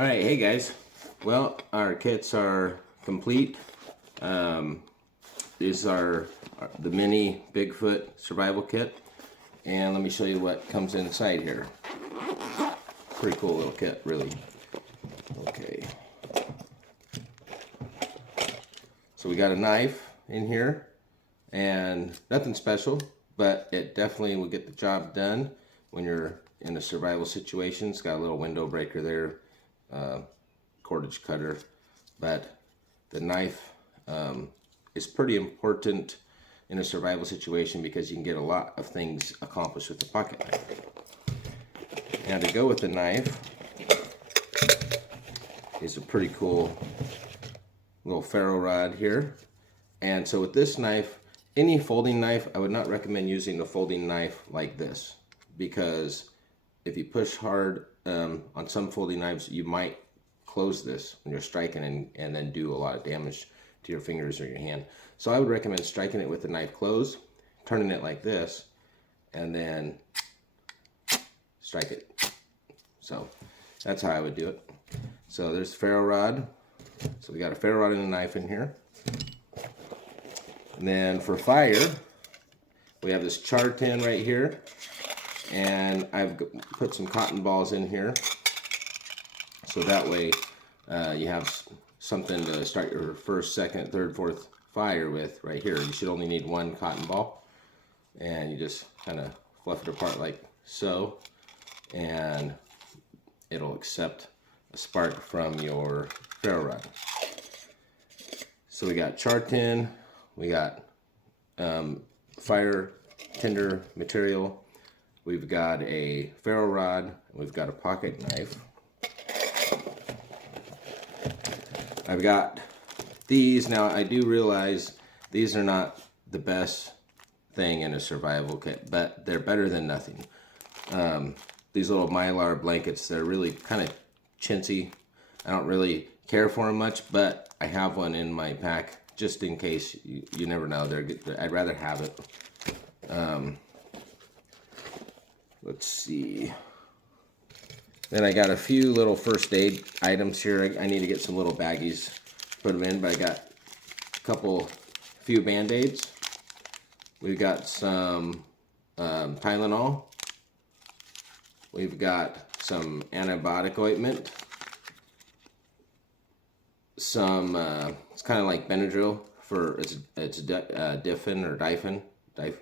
All right, hey guys. Well, our kits are complete. These are the Mini Bigfoot Survival Kit, and let me show you what comes inside here. Pretty cool little kit, really. Okay. So we got a knife in here, and nothing special, but it definitely will get the job done when you're in a survival situation. It's got a little window breaker there. Cordage cutter, but the knife is pretty important in a survival situation because you can get a lot of things accomplished with the pocket knife. And to go with the knife is a pretty cool little ferro rod here. And so with this knife, any folding knife, I would not recommend using a folding knife like this, because if you push hard on some folding knives, you might close this when you're striking and then do a lot of damage to your fingers or your hand. So I would recommend striking it with the knife closed, turning it like this, and then strike it. So that's how I would do it. So there's the ferro rod. So we got a ferro rod and a knife in here. And then for fire, we have this char tin right here. And I've put some cotton balls in here, so that way you have something to start your first, second, third, fourth fire with right here. You should only need one cotton ball, and you just kind of fluff it apart like so, and it'll accept a spark from your ferro rod. So we got char tin, we got fire tinder material, we've got a ferro rod, we've got a pocket knife. I've got these. Now I do realize these are not the best thing in a survival kit, but they're better than nothing. These little Mylar blankets, they're really kind of chintzy. I don't really care for them much, but I have one in my pack just in case. You never know. They're good. I'd rather have it. Let's see. Then I got a few little first aid items here. I need to get some little baggies, put them in, but I got a few Band-Aids. We've got some Tylenol. We've got some antibiotic ointment. Some, it's kind of like Benadryl for, it's Difen or Difen. I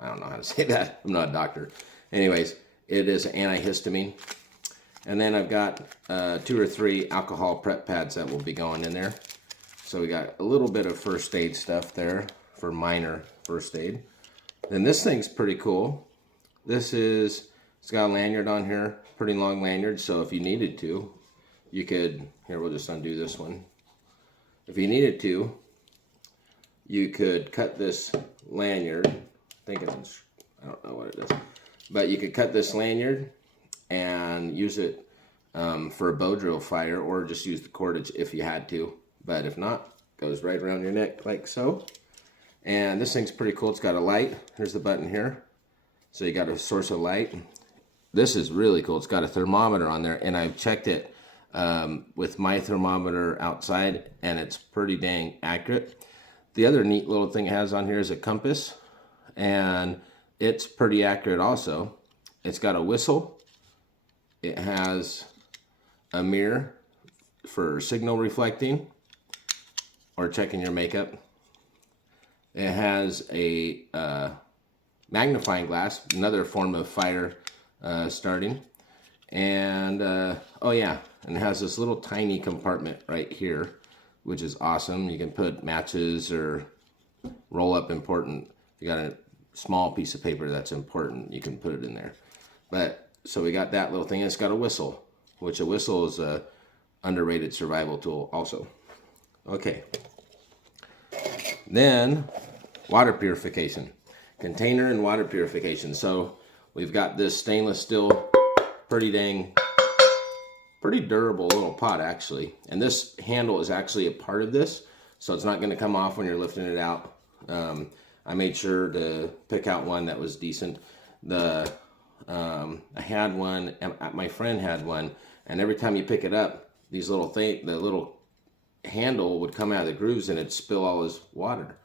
don't know how to say that. I'm not a doctor. Anyways, it is antihistamine. And then I've got 2 or 3 alcohol prep pads that will be going in there. So we got a little bit of first aid stuff there for minor first aid. Then this thing's pretty cool. It's got a lanyard on here, pretty long lanyard. So if you needed to, you could, here we'll just undo this one. If you needed to, you could cut this lanyard. I think it's, I don't know what it is. But you could cut this lanyard and use it for a bow drill fire, or just use the cordage if you had to. But if not, goes right around your neck like so. And this thing's pretty cool. It's got a light. Here's the button here. So you got a source of light. This is really cool. It's got a thermometer on there, and I've checked it with my thermometer outside, and it's pretty dang accurate. The other neat little thing it has on here is a compass, and it's pretty accurate also. It's got a whistle. It has a mirror for signal reflecting or checking your makeup. It has a magnifying glass, another form of fire starting. And oh yeah, and it has this little tiny compartment right here, which is awesome. You can put matches or roll up important. If you got a small piece of paper that's important, you can put it in there. But so we got that little thing. It's got a whistle, which a whistle is a underrated survival tool also. Okay. Then water purification. Container and water purification. So we've got this stainless steel, pretty durable little pot actually. And this handle is actually a part of this, so it's not going to come off when you're lifting it out. I made sure to pick out one that was decent. I had one, my friend had one, and every time you pick it up, these little the little handle would come out of the grooves and it'd spill all his water.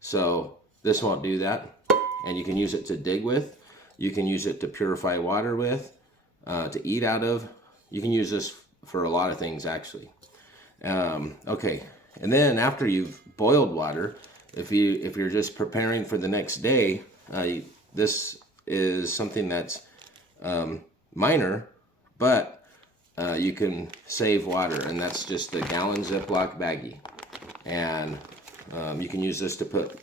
So this won't do that. And you can use it to dig with. You can use it to purify water with, to eat out of. You can use this for a lot of things, actually. Okay, and then after you've boiled water, if you're just preparing for the next day, this is something that's minor, but you can save water, and that's just a gallon Ziploc baggie. And you can use this to put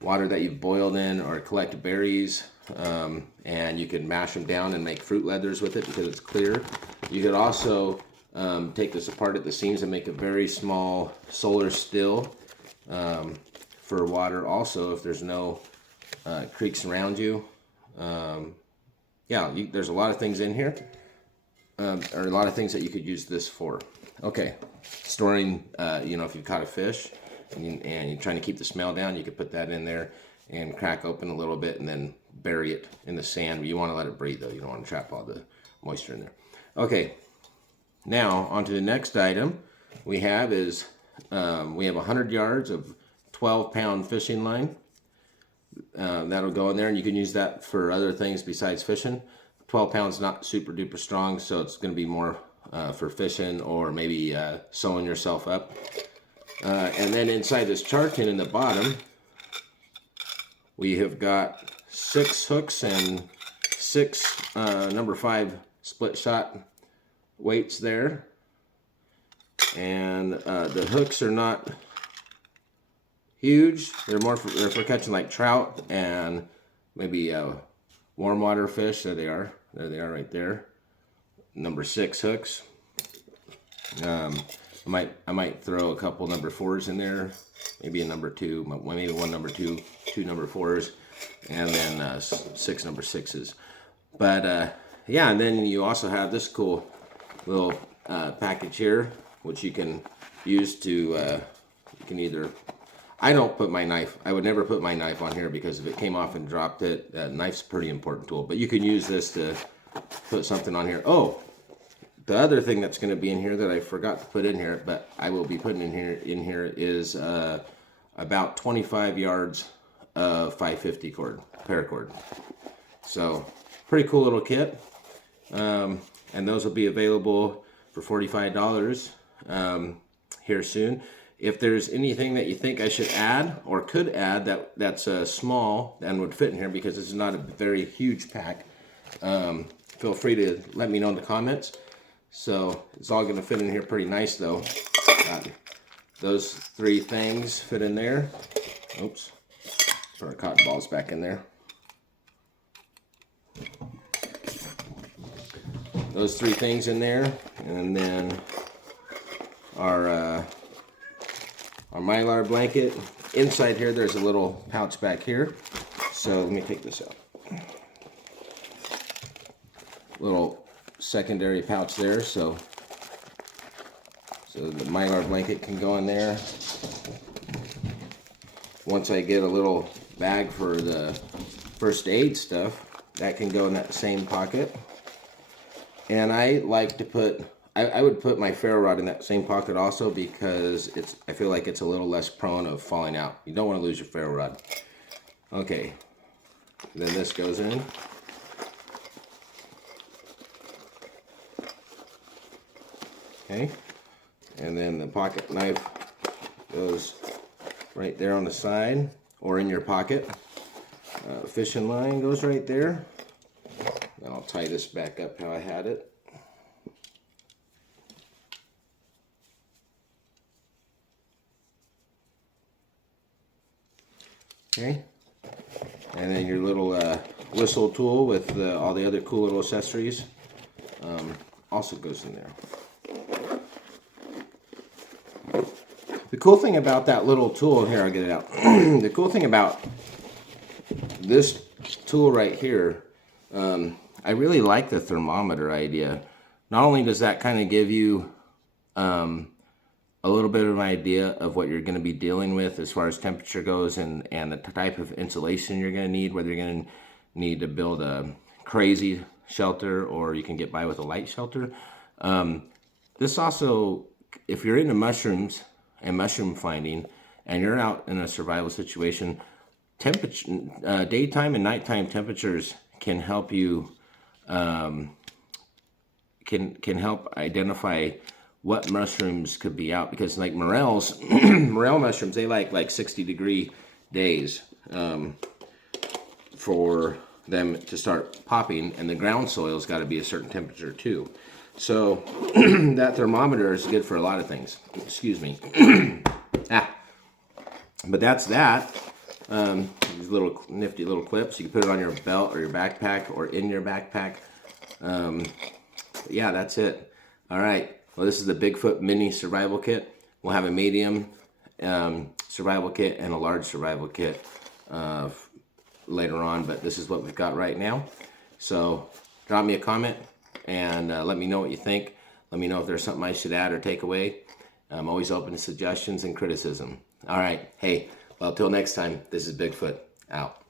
water that you've boiled in, or collect berries, and you can mash them down and make fruit leathers with it because it's clear. You could also take this apart at the seams and make a very small solar still for water also, if there's no creeks around you. Yeah, there's a lot of things in here, or a lot of things that you could use this for. Okay, storing, you know, if you've caught a fish and you're trying to keep the smell down, you could put that in there and crack open a little bit and then bury it in the sand. But you want to let it breathe, though. You don't want to trap all the moisture in there. Okay, now on to the next item we have is we have 100 yards of 12-pound fishing line. That'll go in there, and you can use that for other things besides fishing. 12 pounds not super duper strong, so it's going to be more for fishing or maybe sewing yourself up. And then inside this char tin in the bottom, we have got 6 hooks and 6 number 5 split shot weights there. And the hooks are not huge. They're more they're for catching like trout and maybe warm water fish. There they are. There they are right there. Number 6 hooks. I might throw a couple number 4s in there. Maybe a number 2. Maybe one number 2, 2 number 4s, and then 6 number 6s. But yeah, and then you also have this cool little package here, which you can use to you can either. I don't put my knife. I would never put my knife on here because if it came off and dropped it, knife's a pretty important tool. But you can use this to put something on here. Oh, the other thing that's going to be in here that I forgot to put in here, but I will be putting in here is about 25 yards of 550 cord, paracord. So pretty cool little kit. And those will be available for $45 here soon. If there's anything that you think I should add or could add that's small and would fit in here, because this is not a very huge pack, feel free to let me know in the comments. So it's all going to fit in here pretty nice, though. Those 3 things fit in there. Oops. Put our cotton balls back in there. Those 3 things in there, and then our Mylar blanket. Inside here, there's a little pouch back here. So let me take this out. Little secondary pouch there, so the Mylar blanket can go in there. Once I get a little bag for the first aid stuff, that can go in that same pocket. And I like to put, I would put my ferro rod in that same pocket also, because I feel like it's a little less prone of falling out. You don't want to lose your ferro rod. Okay, then this goes in. Okay, and then the pocket knife goes right there on the side or in your pocket. Fishing line goes right there. And I'll tie this back up how I had it. Okay, and then your little whistle tool with all the other cool little accessories also goes in there. The cool thing about that little tool, here I'll get it out. The cool thing about this tool right here, I really like the thermometer idea. Not only does that kind of give you a little bit of an idea of what you're going to be dealing with as far as temperature goes, and the type of insulation you're going to need, whether you're going to need to build a crazy shelter or you can get by with a light shelter. this also, if you're into mushrooms and mushroom finding, and you're out in a survival situation, temperature, daytime and nighttime temperatures can help you, can help identify what mushrooms could be out, because like morels, morel mushrooms, they like 60-degree days for them to start popping, and the ground soil's got to be a certain temperature too. So that thermometer is good for a lot of things. Excuse me. But that's that. These little nifty little clips. You can put it on your belt or your backpack or in your backpack. Yeah, that's it. All right. Well, this is the Bigfoot Mini Survival Kit. We'll have a medium survival kit and a large survival kit later on, but this is what we've got right now. So drop me a comment and let me know what you think. Let me know if there's something I should add or take away. I'm always open to suggestions and criticism. All right. Hey, well, till next time, this is Bigfoot out.